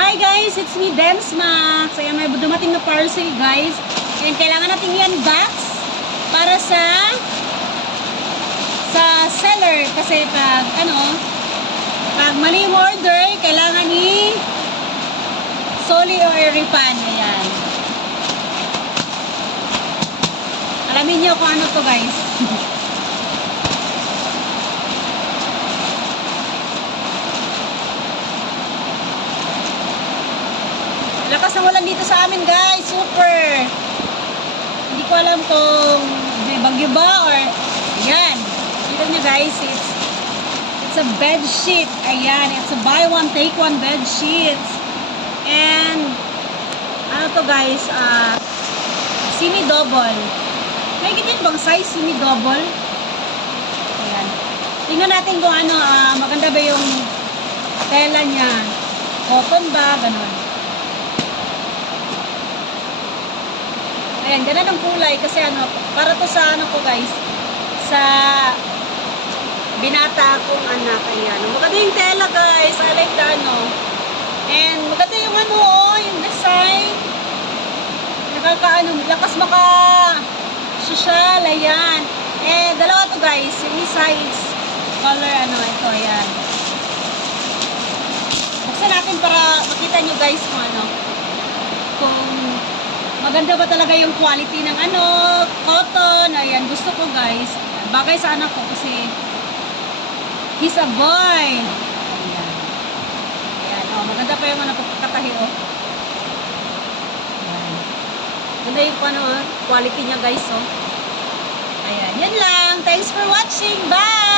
Hi guys, it's me, Dance Max. Ayan, may dumating na parcel guys. And kailangan natin yan box para sa seller. Kasi pag mali yung order, kailangan ni soli or refund. Ayan. Alamin nyo kung ano to guys. Lakas ng ulan dito sa amin guys, super. Hindi ko alam kung may bagyo ba or ayan. Kita nyo guys, it's a bed sheet. Ayan, it's a buy one take one bed sheets. And ano to guys, semi-double. May ganyan bang size semi-double? Ayan. Tingnan natin kung ano, maganda ba yung tela niya. Cotton ba, ganun. Ayan, ganun ang kulay kasi para to sa ko guys, sa binata akong anak. Ayan, maganda yung tela guys, I like the and maganda yung yung design. Lakas social, ayan. And dalawa to guys, yung size, color ito, ayan. Buksan natin para makita nyo guys kung maganda ba talaga yung quality ng cotton. Ayan, gusto ko guys. Bagay sa anak ko kasi he's a boy. Ayan. Ayan, maganda pa yung pagkatahi, Ayan. Ganda yung quality niya guys, Ayan, yan lang. Thanks for watching. Bye!